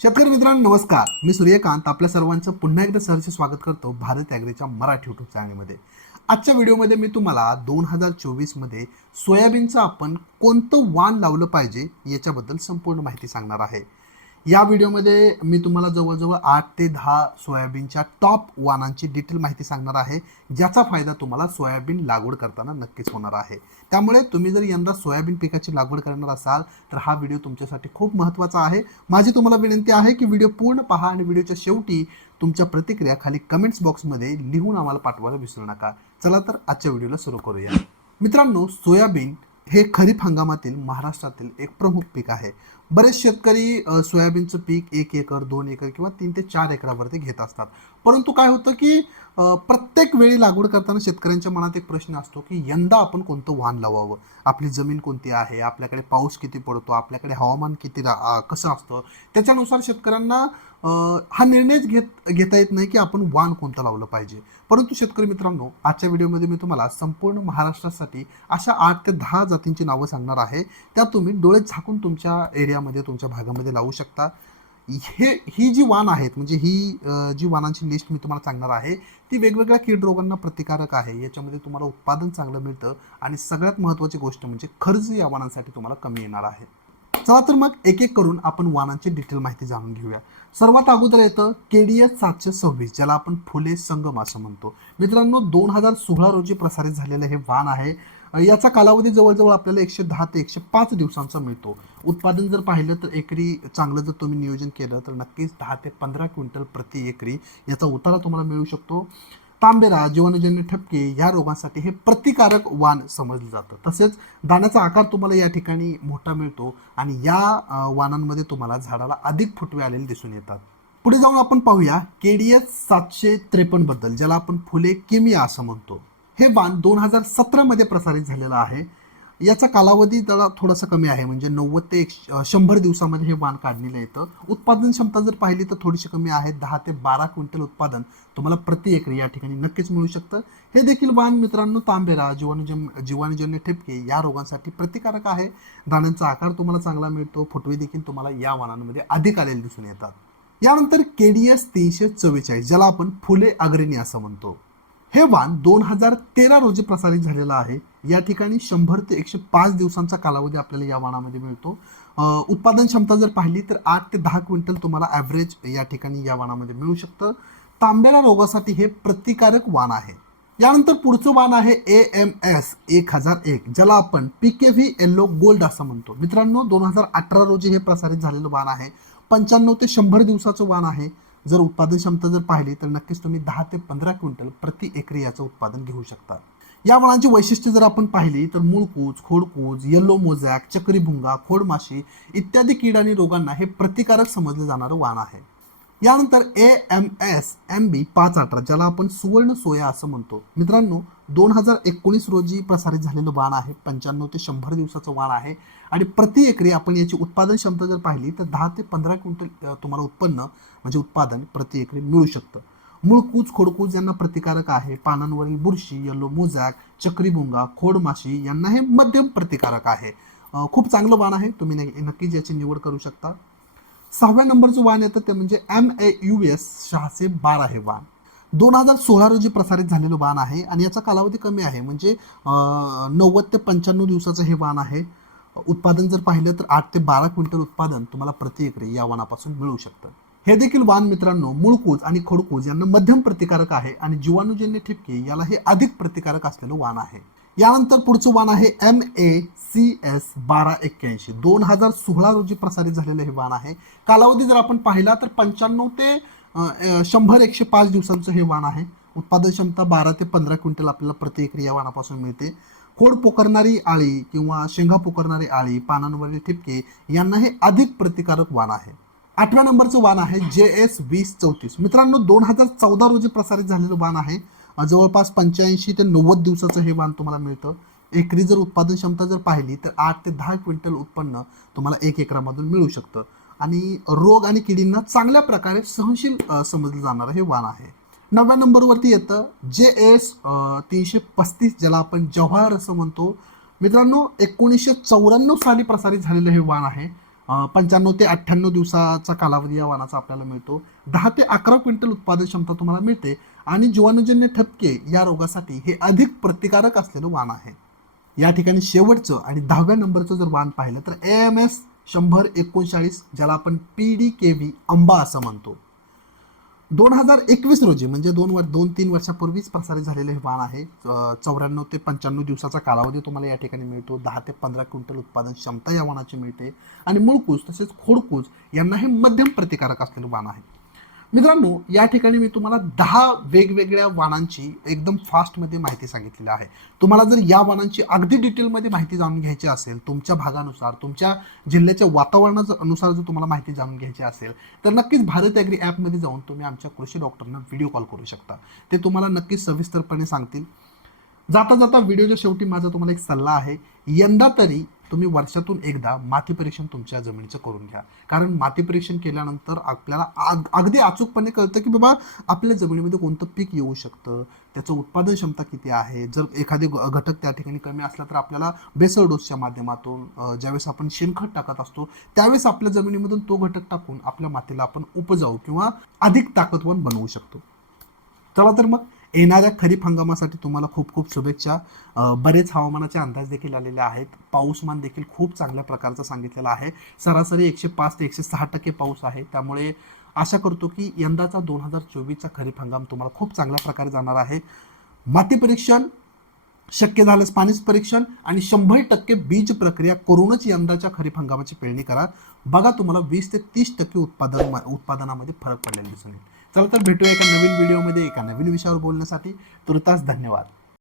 शेतकरी मित्रांनो नमस्कार. मी सूर्यकांत. आपल्या सर्वांचं पुन्हा एकदा सहर्ष स्वागत करतो भारत ॲग्रीच्या मराठी युट्यूब चॅनलमध्ये आजच्या व्हिडिओमध्ये मी तुम्हाला दोन हजार चोवीसमध्ये सोयाबीनचं आपण कोणतं वाण लावलं पाहिजे याच्याबद्दल संपूर्ण माहिती सांगणार आहे. या व्हिडिओमध्ये मी तुम्हाला जवळजवळ आठ ते दहा सोयाबीनच्या टॉप वाणांची डिटेल माहिती सांगणार आहे ज्याचा फायदा तुम्हाला सोयाबीन लागवड करताना नक्कीच होणार आहे. त्यामुळे तुम्ही जर यंदा सोयाबीन पिकाची लागवड करणार असाल तर हा व्हिडिओ तुमच्यासाठी खूप महत्त्वाचा आहे. माझी तुम्हाला विनंती आहे की व्हिडिओ पूर्ण पहा आणि व्हिडिओच्या शेवटी तुमच्या प्रतिक्रिया खाली कमेंट्स बॉक्समध्ये लिहून आम्हाला पाठवायला विसरू नका. चला तर आजच्या व्हिडिओला सुरू करूया. मित्रांनो सोयाबीन हे खरीप हंगामातील महाराष्ट्रातील एक प्रमुख पीक आहे. बरेच शेतकरी सोयाबीनचं पीक एक एकर दोन एकर किंवा तीन ते चार एकरावरती घेत असतात. परंतु काय होतं की प्रत्येक वेळी लागवड करताना शेतकऱ्यांच्या मनात एक प्रश्न असतो की यंदा आपण कोणतं वाहन लावावं? आपली जमीन कोणती आहे? आपल्याकडे पाऊस किती पडतो? आपल्याकडे हवामान किती रा- कसं असतं? त्याच्यानुसार शेतकऱ्यांना हा निर्णयच घेत घेता येत नाही की आपण वाण कोणतं लावलं पाहिजे. परंतु शेतकरी मित्रांनो आजच्या व्हिडिओमध्ये मी तुम्हाला संपूर्ण महाराष्ट्रासाठी अशा आठ ते दहा जातींची नावं सांगणार आहे. त्या तुम्ही डोळे झाकून तुमच्या एरियामध्ये तुमच्या भागामध्ये लावू शकता. हे ही जी वाण आहेत म्हणजे ही जी वाणांची लिस्ट मी तुम्हाला सांगणार आहे ती वेगवेगळ्या कीड रोगांना प्रतिकारक आहे. याच्यामध्ये तुम्हाला उत्पादन चांगलं मिळतं आणि सगळ्यात महत्त्वाची गोष्ट म्हणजे खर्च या वाणांसाठी तुम्हाला कमी येणार आहे. चला तर मग एक एक करून आपण वाणांची डिटेल माहिती जाणून घेऊया. सर्वात अगोदर येतं केडीएस सातशे सव्वीस ज्याला आपण फुले संगम असं म्हणतो. मित्रांनो दोन हजार सोळा रोजी प्रसारित झालेलं हे वाण आहे. याचा कालावधी जवळजवळ आपल्याला एकशे दहा ते एकशे पाच दिवसांचा मिळतो. उत्पादन जर पाहिलं तर एकरी चांगलं जर तुम्ही नियोजन केलं तर नक्कीच दहा ते पंधरा क्विंटल प्रति एकरी याचा उतारा तुम्हाला मिळू शकतो. तांबेरा जीवनजन्य ठपके या रोगांसाठी हे प्रतिकारक वाण समजलं जातं. तसेच दाण्याचा आकार तुम्हाला या ठिकाणी मोठा मिळतो आणि या वाणांमध्ये तुम्हाला झाडाला अधिक फुटवे आलेले दिसून येतात. पुढे जाऊन आपण पाहूया केडीएस सातशे त्रेपन्नबद्दल ज्याला आपण फुले किमिया असं म्हणतो. हे वाण दोन हजार सतरामध्ये प्रसारित झालेलं आहे. याचा कालावधी जरा थोडासा कमी आहे. म्हणजे नव्वद ते एक शंभर दिवसामध्ये हे वाण काढलेलं येतं. उत्पादन क्षमता जर पाहिली तर थोडीशी कमी आहे. दहा ते बारा क्विंटल उत्पादन तुम्हाला प्रति एकर या ठिकाणी नक्कीच मिळू शकतं. हे देखील वाण मित्रांनो तांबेरा जीवाणूजन जीवाणूजन्य ठिपके या रोगांसाठी प्रतिकारक आहे. दाण्यांचा आकार तुम्हाला चांगला मिळतो. फुटवे देखील तुम्हाला या वाणांमध्ये अधिक आलेले दिसून येतात. यानंतर केडीएस तीनशे चव्वेचाळीस ज्याला आपण फुले अग्रणी असं म्हणतो. हे वाण दोन हजार तेरा रोजी प्रसारित झालेलं आहे. या ठिकाणी शंभर ते एकशे पाच दिवसांचा कालावधी आपल्याला या वाणामध्ये मिळतो. उत्पादन क्षमता जर पाहिली तर आठ ते दहा क्विंटल तुम्हाला ॲव्हरेज या ठिकाणी या वाणामध्ये मिळू शकतं. तांब्याला रोगासाठी हे प्रतिकारक वाण आहे. यानंतर पुढचं वाण आहे ए एम एस एक हजार एक ज्याला आपण P K V yellow gold असं म्हणतो. मित्रांनो दोन हजार अठरा रोजी हे प्रसारित झालेलं वाण आहे. पंच्याण्णव ते शंभर दिवसाचं वाण आहे. जर उत्पादन क्षमता जर पाहिली तर नक्कीच तुम्ही दहा ते पंधरा क्विंटल प्रति एकरी याचं उत्पादन घेऊ शकता. या वळांची वैशिष्ट्ये जर आपण पाहिली तर मूळकूज खोडकूज येल्लो मोजॅक चक्रीभुंगा खोडमाशी इत्यादी कीड आणि रोगांना हे प्रतिकारक समजलं जाणारं वाण आहे. यानंतर A M S M B पाच अठरा ज्याला आपण सुवर्ण सोया असं म्हणतो. मित्रांनो दोन हजार एकोणीस रोजी प्रसारित झालेलं वाण आहे. पंच्याण्णव ते शंभर दिवसाचं वाण आहे. आणि प्रति एकरी आपण याची उत्पादन क्षमता जर पाहिली तर दहा ते पंधरा क्विंटल तुम्हाला उत्पन्न म्हणजे उत्पादन प्रति एकरी मिळू शकतं. मूळकूज खोडकूज यांना प्रतिकारक आहे. पानांवरील बुरशी येल्लो मोजॅक चक्रीभुंगा खोडमाशी यांना हे मध्यम प्रतिकारक आहे. खूप चांगलं वाण आहे. तुम्ही नक्कीच याची निवड करू शकता. सहाव्या नंबरचं वाण येतं ते म्हणजे एम ए यू एस सहाशे बारा हे वाण दोन हजार सोळा रोजी प्रसारित झालेलं वाण आहे आणि याचा कालावधी कमी आहे. म्हणजे नव्वद ते पंच्याण्णव दिवसाचं हे वाण आहे. उत्पादन जर पाहिलं तर आठ ते बारा क्विंटल उत्पादन तुम्हाला प्रति एकरी या वाणापासून मिळू शकतं. हे देखील वाण मित्रांनो मूळकूज आणि खडकूज यांना मध्यम प्रतिकारक आहे आणि जीवाणूजन्य ठिपके याला हे अधिक प्रतिकारक असलेलं वाण आहे. यानंतर पुढचं वाण आहे एम ए सी एस बारा एक्क्याऐंशी. दोन हजार सोळा रोजी प्रसारित झालेलं हे वाण आहे. कालावधी जर आपण पाहिला तर पंच्याण्णव ते शंभर एकशे पाच दिवसांचं हे वाण आहे. उत्पादन क्षमता बारा ते पंधरा क्विंटल आपल्याला प्रति एकरी या वाणापासून मिळते. खोड पोकरणारी आळी किंवा शेंगा पोकरणारी आळी पानांवरील ठिपके यांना हे अधिक प्रतिकारक वाण आहे. आठव्या नंबरचं वाण आहे जे एस वीस चौतीस. मित्रांनो दोन हजार चौदा रोजी प्रसारित झालेलं वाण आहे. जवळपास पंच्याऐंशी ते नव्वद दिवसाचं हे वाण तुम्हाला मिळतं. एकरी जर उत्पादन क्षमता जर पाहिली तर आठ ते दहा क्विंटल उत्पन्न तुम्हाला एक एकरामधून मिळू शकतं. आणि रोग आणि किडींना चांगल्या प्रकारे सहनशील समजलं जाणारं हे वाण आहे. नवव्या नंबरवरती येतं जे एस तीनशे पस्तीस ज्याला आपण जव्हार असं म्हणतो. मित्रांनो एकोणीसशे चौऱ्याण्णव साली प्रसारित झालेलं हे वाण आहे. पंच्याण्णव ते अठ्ठ्याण्णव दिवसाचा कालावधी या वाणाचा आपल्याला मिळतो. दहा ते अकरा क्विंटल उत्पादन क्षमता तुम्हाला मिळते. आणि जीवाणूजन्य ठपके या रोगासाठी हे अधिक प्रतिकारक असलेलं वाण आहे. या ठिकाणी शेवटचं आणि दहाव्या नंबरचं जर वाण पाहिलं तर ए एम एस शंभर एकोणचाळीस ज्याला आपण पी डी के व्ही अंबा असं म्हणतो. दोन हजार एकवीस रोजी म्हणजे दोन वर दोन तीन वर्षापूर्वीच प्रसारित झालेलं हे वाण आहे. चौऱ्याण्णव ते पंच्याण्णव दिवसाचा कालावधी तुम्हाला या ठिकाणी मिळतो. दहा ते पंधरा क्विंटल उत्पादन क्षमता या वाणाची मिळते. आणि मुळकूज तसेच खोडकूज यांना हे मध्यम प्रतिकारक असलेलं वाण आहे. मित्रांनो या ठिकाणी मी तुम्हाला दहा वेगवेगळ्या वाणांची एकदम फास्टमध्ये माहिती सांगितलेली आहे. तुम्हाला जर या वाणांची अगदी डिटेलमध्ये माहिती जाणून घ्यायची असेल तुमच्या भागानुसार तुमच्या जिल्ह्याच्या वातावरणानुसार जर तुम्हाला माहिती जाणून घ्यायची असेल तर नक्कीच भारत ॲग्री ॲपमध्ये जाऊन तुम्ही आमच्या कृषी डॉक्टरना व्हिडिओ कॉल करू शकता. ते तुम्हाला नक्कीच सविस्तरपणे सांगतील. जाता जाता व्हिडिओच्या शेवटी माझा तुम्हाला एक सल्ला आहे यंदा तरी तुम्ही वर्षातून एकदा माती परीक्षण तुमच्या जमिनीचं करून घ्या. कारण माती परीक्षण केल्यानंतर आपल्याला आग अगदी अचूकपणे कळतं की बाबा आपल्या जमिनीमध्ये कोणतं पीक येऊ शकतं? त्याचं उत्पादन क्षमता किती आहे? जर एखादे घटक त्या ठिकाणी कमी असला तर आपल्याला बेसल डोसच्या माध्यमातून ज्यावेळेस आपण शेणखत टाकत असतो त्यावेळेस आपल्या जमिनीमधून तो घटक टाकून आपल्या मातीला आपण उपजाऊ किंवा अधिक ताकदवान बनवू शकतो. चला तर मग येणाऱ्या खरीप हंगामासाठी तुम्हाला खूप खूप शुभेच्छा. बरेच हवामानाचे अंदाज देखील आलेले आहेत. पाऊसमान देखील खूप चांगल्या प्रकारचं सांगितलेलं आहे. सरासरी एकशे पाच ते एकशे सहा टक्के पाऊस आहे. त्यामुळे आशा करतो की यंदाचा दोन हजार चोवीसचा खरीप हंगाम तुम्हाला खूप चांगल्या प्रकारे जाणार आहे. माती परीक्षण शक्य झाल्यास पाणी परीक्षण आणि शंभर टक्के बीज प्रक्रिया करूनच यंदाच्या खरीप हंगामाची पेरणी करा. बघा तुम्हाला वीस ते तीस टक्के उत्पादन उत्पादनामध्ये फरक पडलेला दिसून येईल. चला तर भेटूया एका नवीन व्हिडिओमध्ये एका नवीन विषयावर बोलण्यासाठी. तुर्तास धन्यवाद.